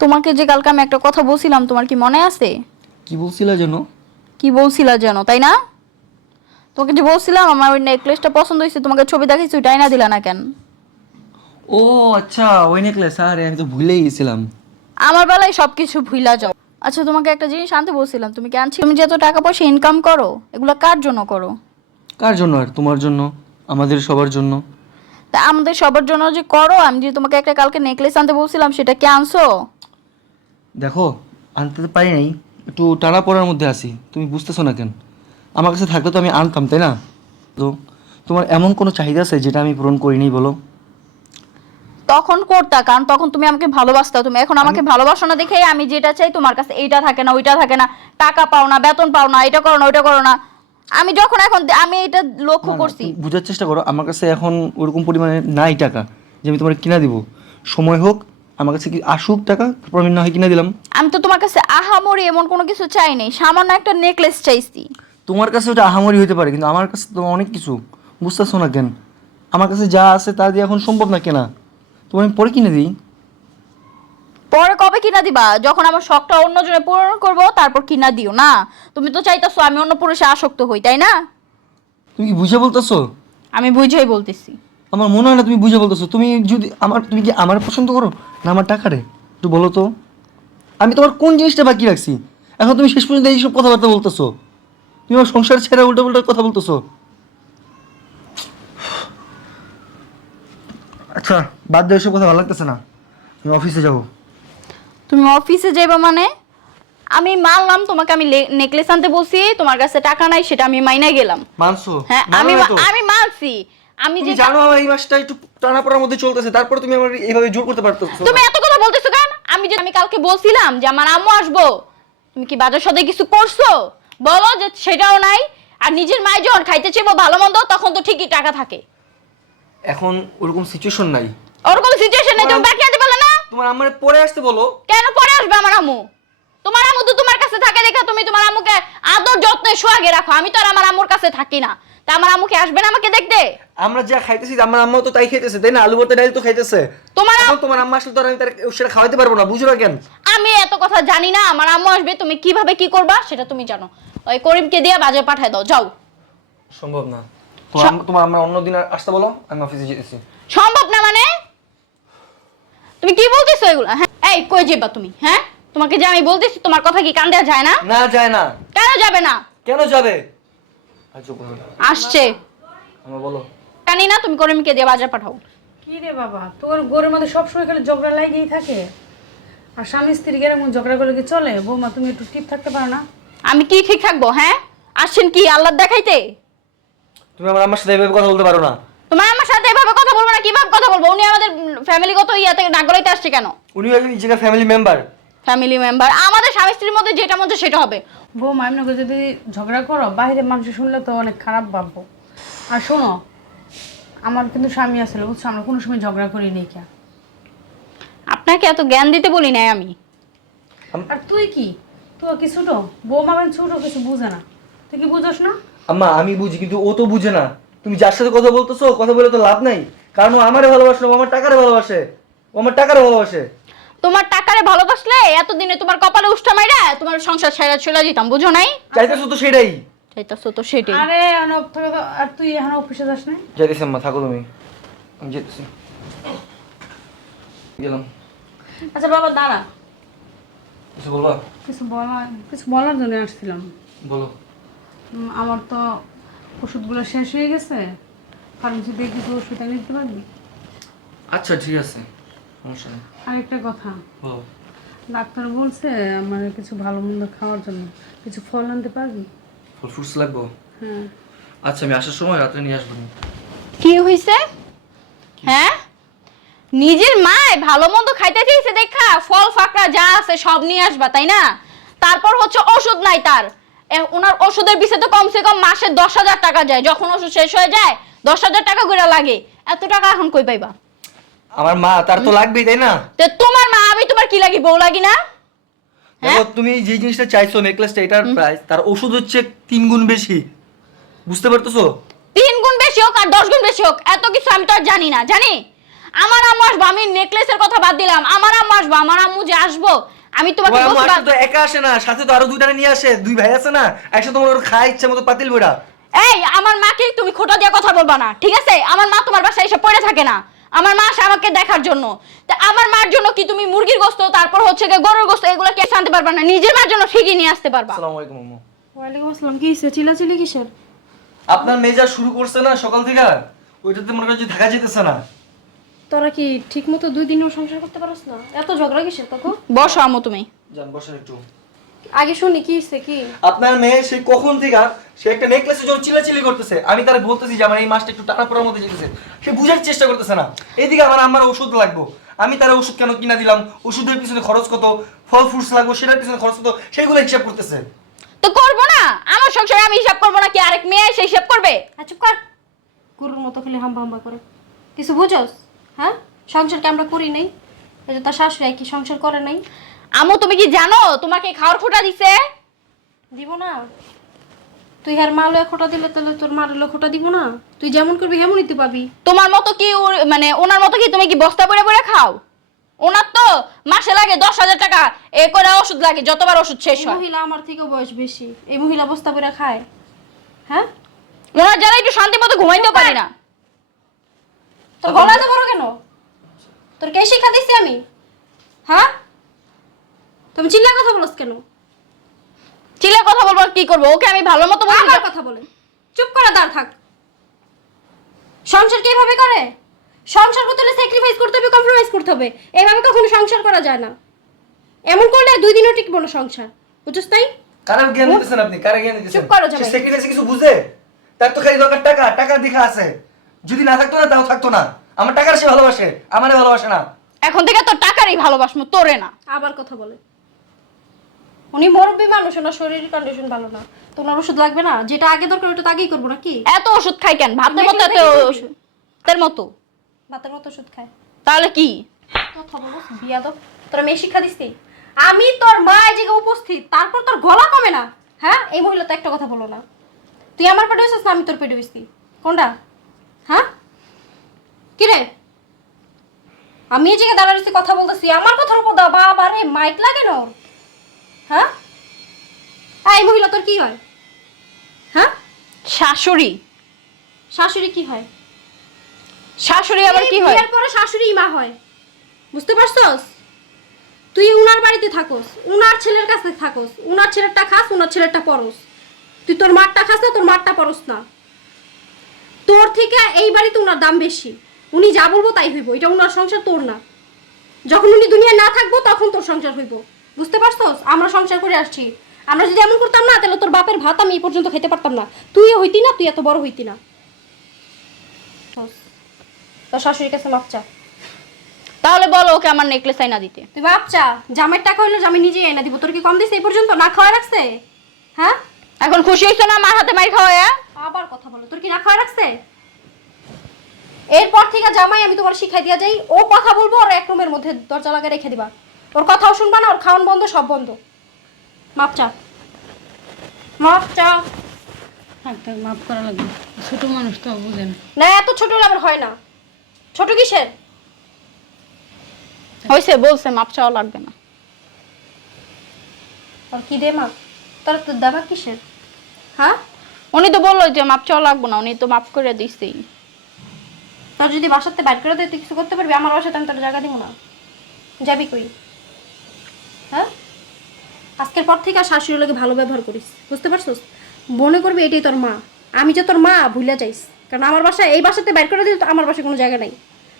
তোমাকে যে কালকে আমি একটা কথা বলছিলাম তোমার কি মনে আছে? কি বলছিলা যেন? কি বলছিলা যেন তাই না? তোমাকে যে বলছিলাম আমার ওই নেকলেসটা পছন্দ হয়েছে তোমাকে ছবি দেখাইছি ওইটাই না দিলা না কেন? ও আচ্ছা ওই নেকলেস আরে আমি তো ভুলেই গেছিলাম। আমার বেলায় সব কিছু ভুলা যাও। আচ্ছা তোমাকে একটা জিনিস আনতে বলছিলাম তুমি কি আনছি তুমি যে এত টাকা পয়সা ইনকাম করো এগুলো কার জন্য করো? কার জন্য আর তোমার জন্য? আমাদের সবার জন্য। তা আমাদের সবার জন্য যে করো আমি যে তোমাকে একটা কালকে নেকলেস আনতে বলছিলাম সেটা কি আনছো? দেখো আনতে তো পারি নাই একটু টানা পড়ার মধ্যে আছি তুমি বুঝতেছো না কেন? আমার কাছে থাকলে তো আমি আনতাম তাই না? তো তোমার এমন কোনো চাহিদা আছে যেটা আমি পূরণ করিনি বলো? তখন করতা কারণ তখন তুমি আমাকে ভালোবাসতা তুমি এখন আমাকে ভালোবাসো না দেখে আমি যেটা চাই তোমার কাছে এইটা থাকে না ওইটা থাকে না টাকা পাও না বেতন পাও না এটা করো না ওইটা করো না। আমি যখন এখন আমি এটা লক্ষ্য করছি। বোঝার চেষ্টা করো আমার কাছে এখন ওরকম পরিমাণে নাই টাকা যে আমি তোমার কিনা দিব। সময় হোক আমার কাছে কি আসুক টাকা তারপর আমি না হয় কিনা দিলাম। আমি তো তোমার কাছে আহামরি এমন কোনো কিছু চাই নাই সামান্য একটা নেকলেস চাইছি। তোমার কাছে ওটা আহামরি হতে পারে কিন্তু আমার কাছে তো অনেক কিছু। বুঝতেছো না কেন? আমার কাছে যা আছে তা দিয়ে এখন সম্ভব না কেনা। তোমার আমি পরে কিনে দিই। পরে কবে কিনা দিবা? যখন আমার শখটা অন্যজনে পূরণ করব তারপর কিনা দিও না। তুমি তো চাইতেছো আমি অন্য পুরুষে আসক্ত হই তাই না? তুমি কি বুঝে বলতেছো? আমি বুঝেই বলতেছি। আমার মনে হয় না তুমি বুঝে বলতেছো। তুমি যদি আমার তুমি কি আমার পছন্দ করো? না আমার টাকা রে একটু বলো তো। আমি তোমার কোন জিনিসটা বাকি রাখছি? এখন তুমি শেষ পর্যন্ত এইসব কথাবার্তা বলতেছো। তুমি আমার সংসার ছেড়ে উল্টো উল্টো কথা বলতেছো। আচ্ছা বাদ দিয়ে এসব কথা ভালো লাগতেছে না। আমি অফিসে যাব। তুমি অফিসে যাইবা মানে? আমি মানলাম তোমাকে আমি নেকলেস আনতে বলছি তোমার কাছে টাকা নাই সেটা আমি মাইনা গেলাম। মানছো? হ্যাঁ আমি আমি মানছি। আমি যে জানো আমার এই মাসটা একটু টানা পড়ার মধ্যে চলতেছে তারপরে তুমি আমার এইভাবে জোর করতে পারতেছো তুমি এত কথা বলতেছো কেন? আমি যে আমি কালকে বলছিলাম যে আমার আম্মু আসব। তুমি কি বাজার সাথে কিছু করছ? বলো যে সেটাও নাই আর নিজের মায় যখন খাইতে চাইব ভালো মন্দ তখন তো ঠিকই টাকা থাকে। এখন ওরকম সিচুয়েশন নাই। ওরকম সিচুয়েশন নেই তুমি বাকি আনতে পারলে না? তোমার আমার পরে আসতে বলো। কেন পরে আসবে আমার আম্মু? তোমার আম্মু তো তোমার কাছে থাকে দেখে তুমি তোমার আম্মুকে আদর যত্নে সোয়াগে রাখো। আমি তো আর আমার আম্মুর কাছে থাকি না। তা আমার আসবে না আমাকে দেখতে? আমরা যা খাইতেছি আমার আম্মাও তো তাই খাইতেছে তাই না? আলু ভর্তা ডাল তো খাইতেছে। তোমার আম- তোমার আম্মা আসলে তো আমি তার সেটা খাওয়াইতে পারব না কেন? আমি এত কথা জানি না আমার আম্মু আসবে তুমি কীভাবে কি করবা সেটা তুমি জানো। ওই করিমকে দিয়ে বাজার পাঠায় দাও যাও। সম্ভব না। তোমার আম্মা- আমরা অন্যদিন আসতে বলো আমি অফিসে যেতেছি। সম্ভব না মানে? তুমি কি বলতেছো এগুলো? হ্যাঁ এই কই যাবা তুমি? হ্যাঁ? তোমাকে যে আমি বলতেছি তোমার কথা কি কান দেওয়া যায় না? না যায় না। কেন যাবে না? কেন যাবে? আসছে। আমার বলো। জানি না তুমি করিমকে দিয়ে বাজার পাঠাও। কি রে বাবা তোর ঘরের মধ্যে সবসময় খালি ঝগড়া লাগেই থাকে। আর স্বামী স্ত্রী এরকম ঝগড়া করলে কি চলে? বৌমা তুমি একটু ঠিক থাকতে পারো না। আমি কি ঠিক থাকব হ্যাঁ? আসছেন কি আল্লাহ দেখাইতে? তুমি আমার আম্মার সাথে এভাবে কথা বলতে পারো না। তোমার আমার সাথে এভাবে কথা বলব না কীভাবে কথা বলব? উনি আমাদের ফ্যামিলিগত ইয়া থেকে নাগরাইতে আসছে কেন? উনি একজন নিজের ফ্যামিলি মেম্বার ফ্যামিলি মেম্বার আমাদের স্বামী স্ত্রীর মধ্যে যেটা মধ্যে সেটা হবে। বৌমা এমনি করে যদি ঝগড়া করো বাইরে মানুষ শুনলে তো অনেক খারাপ ভাববো। আর শোনো আমার কিন্তু স্বামী আসলে বুঝছ? আমরা কোনো সময় ঝগড়া করি নি কে? আপনাকে এত জ্ঞান দিতে বলি নাই আমি। আর তুই কি? তুই কি ছোটো? বৌমা মানে ছোটো কিছু বুঝে না। তুই কি বুঝোস না? আম্মা আমি বুঝি কিন্তু ও তো বুঝে না। তুমি যার সাথে কথা বলতেছো কথা বলে তো লাভ নাই। কারণ ও আমারে ভালোবাসে না ও আমার টাকারে ভালোবাসে। ও আমার টাকারে ভালোবাসে। তোমার টাকারে ভালোবাসলে এতদিনে তোমার কপালে উষ্টা মাইরা তোমার সংসার ছেড়ে চলে যেতাম বুঝো নাই? চাইতেছো তো সেটাই। চাইতাছো তো সেটাই। আরে অনব থেকে তো আর তুই এখন অফিসে যাস না যাইতেছি আম্মা থাকো তুমি। আমি যেতেছি গেলাম। আচ্ছা বাবা দাঁড়া। কিছু বলবা? কিছু বলা কিছু বলার জন্য আসছিলাম। বলো। আমার তো ওষুধগুলো শেষ হয়ে গেছে। ফার্মেসি থেকে কিছু ওষুধ এনে দিতে পারবি? আচ্ছা ঠিক আছে। আরেকটা কথা। ডাক্তার বলছে আমার কিছু ভালো মন্দ খাওয়ার জন্য। কিছু ফল আনতে পারবি? ফুল ফ্রুটস লাগবো? হ্যাঁ। আচ্ছা আমি আসার সময় রাত্রে নিয়ে আসব। কি হইছে? হ্যাঁ? নিজের মায় ভালো মন্দ খাইতে চাইছে দেখা। ফল ফাকড়া যা আছে সব নিয়ে আসবা তাই না? তারপর হচ্ছে ওষুধ নাই তার। ওনার ওষুধের পিছে তো কমসে কম মাসে দশ হাজার টাকা যায়। যখন ওষুধ শেষ হয়ে যায় দশ হাজার টাকা করে লাগে। এত টাকা এখন কই পাইবা? আমার মা তার তো লাগবেই তাই না? তো তোমার মা আমি তোমার কি লাগি বউ লাগি না? দেখো তুমি যে জিনিসটা চাইছো নেকলেসটা এটার প্রাইস তার ওষুধ হচ্ছে তিন গুণ বেশি। বুঝতে পারতেছো? তিন গুণ বেশি হোক আর দশ গুণ বেশি হোক এত কিছু আমি তো আর জানি না জানি? আমার আম্মু আসব আমি নেকলেসের কথা বাদ দিলাম। আমার আম্মু আসব আমার আম্মু যে আসব আমি তোমাকে তোমার আম্মু তো একা আসে না সাথে তো আরও দুইটা নিয়ে আসে দুই ভাই আছে না একসাথে তোমার ওর খায় ইচ্ছা মতো পাতিল বইরা এই আমার মাকে তুমি খোটা দিয়ে কথা বলবা না ঠিক আছে? আমার মা তোমার বাসায় এসে পড়ে থাকে না। আমার মা আসে আমাকে দেখার জন্য। তা আমার মার জন্য কি তুমি মুরগির গোস্ত তারপর হচ্ছে গিয়ে গরুর গোস্ত এগুলো কে আনতে পারবা না? নিজের মার জন্য ঠিকই নিয়ে আসতে পারবা। আসসালামু আলাইকুম আম্মু। ওয়ালাইকুম আসসালাম কি হয়েছে চিলাচিলি কিসের? আপনার মেয়ে যা শুরু করছে না সকাল থেকে? ওইটাতে মনে করছি থাকা যেতেছে না। তোরা কি ঠিকমতো দুই দিনও সংসার করতে পারছ না? এত ঝগড়া কিসের তখন? বসো আমো তুমি। যান বসেন একটু। আগে শুনি কি হয়েছে কি? আপনার মেয়ে সেই কখন থেকে সে একটা নেকলেসের জন্য চিল্লাচিল্লি করতেছে? আমি তারে বলতেছি যে আমার এই মাসটা একটু টানা পড়ার মধ্যে যেতেছে। সে বুঝার চেষ্টা করতেছে না। এইদিকে আমার আমার ওষুধ লাগবো। আমি তার ওষুধ কেন কিনা দিলাম? ওষুধের পিছনে খরচ কত? ফল ফ্রুটস লাগবো সেটার পিছনে খরচ কত? সেগুলো হিসাব করতেছে। তো করব না? আমার সংসারে আমি হিসাব করব না কি আরেক মেয়ে এসে হিসাব করবে? আর চুপ কর। গরুর মতো খালি হাম্বা হাম্বা করে। কিছু বুঝোস? হ্যাঁ? সংসারকে আমরা করি নাই। এই যে তার শাশুড়ি কি সংসার করে নাই। আম্মু তুমি কি জানো? তোমাকে খাওয়ার খোটা দিছে। দিব না। তুই আর মা লয়ে খোটা দিলে তাহলে তোর মার লয়ে খোটা দিব না? তুই যেমন করবি হেমনই তুই পাবি। তোমার মতো কি ওর- মানে ওনার মতো কি তুমি কি বস্তা পরে পরে খাও? ওনার তো মাসে লাগে দশ হাজার টাকা। এ করে ওষুধ লাগে যতবার ওষুধ শেষ এই হয়। মহিলা আমার থেকেও বয়স বেশি। এই মহিলা বস্তা করে খায়। হ্যাঁ? ওনার যারা একটু শান্তি মতো ঘুমাইতেও পারি না। তোর গলা তো বড় কেন? তোর কে শিক্ষা দিছি আমি? হ্যাঁ? তুমি চিল্লা কথা বলছ কেন? চিলে কথা বলব আর কি করব? ওকে আমি ভালো মতো বলছি আবার কথা বলে। চুপ করে দাঁড় থাক। সংসার কীভাবে করে? সংসার করতে হলে স্যাক্রিফাইস করতে হবে কম্প্রোমাইজ করতে হবে। এইভাবে কখনো সংসার করা যায় না। এমন করলে দুই দিনও টিকবো না সংসার। বুঝছিস তাই? কারে জ্ঞান দিতেছেন আপনি? কারে জ্ঞান দিতেছেন? চুপ করো জামাই। সে সেক্রিফাইসে কিছু বুঝে? তার তো খালি দরকার টাকা। টাকা দেখা আছে। যদি না থাকতো না তাও থাকতো না। আমার টাকার সে ভালোবাসে আমারে ভালোবাসে না। এখন থেকে তোর টাকারই ভালোবাসমু তোরে না। আবার কথা বলে। উনি মুরব্বী মানুষ ওনার কন্ডিশন ভালো না। তো ওনার ওষুধ লাগবে না? যেটা আগে দরকার ওটা তো আগেই করব নাকি? এত ওষুধ খাই কেন? ভাতের মতো এত ওষুধ মতো? ভাতের মতো ওষুধ খায় তাহলে কি? তোর মেয়ে শিক্ষা দিস আমি তোর মা এই জায়গায় উপস্থিত তারপর তোর গলা কমে না। হ্যাঁ? এই মহিলা তো একটা কথা বলো না। তুই আমার পেটে হয়েছিস না আমি তোর পেটে হয়েছি কোনটা? হ্যাঁ? কি রে? আমি এই জায়গায় দাঁড়াচ্ছি কথা বলতেছি আমার কথার উপর দাও বাবা রে মাইক লাগে না? হ্যাঁ? এই মহিলা তোর কি হয়? হ্যাঁ? শাশুড়ি। শাশুড়ি কি হয়? শাশুড়ি আবার কি হয়? বিয়ের পরে শাশুড়ি মা হয়। বুঝতে পারছস? তুই উনার বাড়িতে থাকোস উনার ছেলের কাছে থাকোস উনার ছেলেরটা খাস উনার ছেলেরটা পরস। তুই তোর মারটা খাস না তোর মারটা পরস না। তোর থেকে এই বাড়িতে উনার দাম বেশি। উনি যা বলব তাই হইব এটা উনার সংসার তোর না। যখন উনি দুনিয়া না থাকব তখন তোর সংসার হইব। বুঝতে পারছস? আমরা সংসার করে আসছি। আমরা যদি এমন করতাম না তাহলে তোর বাপের ভাত আমি এই পর্যন্ত খেতে পারতাম না। তুই হইতি না তুই এত বড় হইতি না। তোর শাশুড়ির কাছে মাপ চা। তাহলে বলো ওকে আমার নেকলেস আইনা দিতে। তুই মাপ চা। জামাইয়ের টাকা হইল জামাই নিজেই আইনা দিব। তোর কি কম দিছে এই পর্যন্ত? না খাওয়া রাখছে? হ্যাঁ? এখন খুশি হইছো না মার হাতে মার খাওয়া আবার কথা বলো। তোর কি না খাওয়া রাখছে? এরপর থেকে জামাই আমি তোমার শিখাই দিয়া যাই। ও কথা বলব আর এক রুমের মধ্যে দরজা লাগিয়ে রেখে দিবা। ওর কথাও শুনবা না ওর খাওয়ান বন্ধ সব বন্ধ। মাপ চা মাপ চা থাক থাক মাফ করা লাগবে। ছোট মানুষ তো বুঝে না। না এত ছোট হলে আবার হয় না। ছোট কিসের? হয়েছে বলছে মাপ চাওয়া লাগবে না। আর কি দে মাপ? তোর তো দাবা কিসের? হ্যাঁ? উনি তো বলল যে মাপ চাওয়া লাগবে না উনি তো মাপ করে দিছেই। তোর যদি বাসাতে বাইর করে দেয় তুই কিছু করতে পারবি? আমার বাসাতে আমি তোর জায়গা দিব না। যাবি কই? আজকের পর থেকে আর শাশুড়ির লোকে ভালো ব্যবহার করিস বুঝতে পারছিস? মনে করবি এটাই তোর মা। আমি যে তোর মা ভুলে যাইস। কারণ আমার বাসায় এই বাসাতে বের করে দিলে তো আমার বাসায় কোনো জায়গা নাই।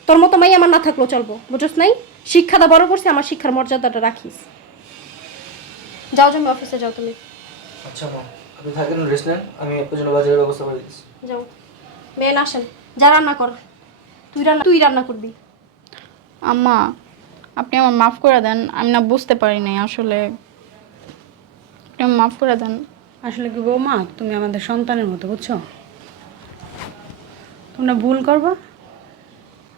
তোর মতো মাই আমার না থাকলেও চলবো বুঝছ নাই? শিক্ষাটা বড় করছি আমার শিক্ষার মর্যাদাটা রাখিস। যাও জমি অফিসে যাও তুমি। আচ্ছা মা আপনি থাকেন রেস্ট নেন আমি আপনার জন্য বাজারের ব্যবস্থা করে দিচ্ছি যাও। মেয়ে না আসেন। যা রান্না কর। তুই রান্না তুই রান্না করবি। আম্মা আপনি আমার মাফ করে দেন আমি না বুঝতে পারি নাই আসলে। মাফ করে দেন। আসলে কি বৌমা তুমি আমাদের সন্তানের মতো বুঝছ? তোমরা ভুল করবা?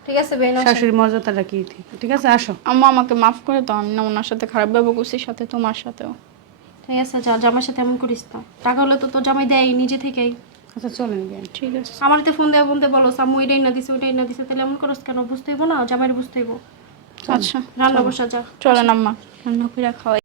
ঠিক আছে বেন। শাশুড়ির মর্যাদাটা কি? ঠিক আছে আসো। আম্মা আমাকে মাফ করে দাও আমি না ওনার সাথে খারাপ ব্যবহার করছি সাথে তোমার সাথেও। ঠিক আছে যা জামাইয়ের সাথে এমন করিস না। টাকা হলে তো তোর জামাই দেয় নিজে থেকেই। আচ্ছা চলেন বিয়ান ঠিক আছে। আমার তো ফোন দেওয়া বলতে বলো সামু এটাই না দিছে ওইটাই না দিছে তাহলে এমন করস কেন? বুঝতে হইব না জামাইয়ের বুঝতে আচ্ছা রান্না বসা যা। চলেন আম্মা। রান্না করে খাওয়াই।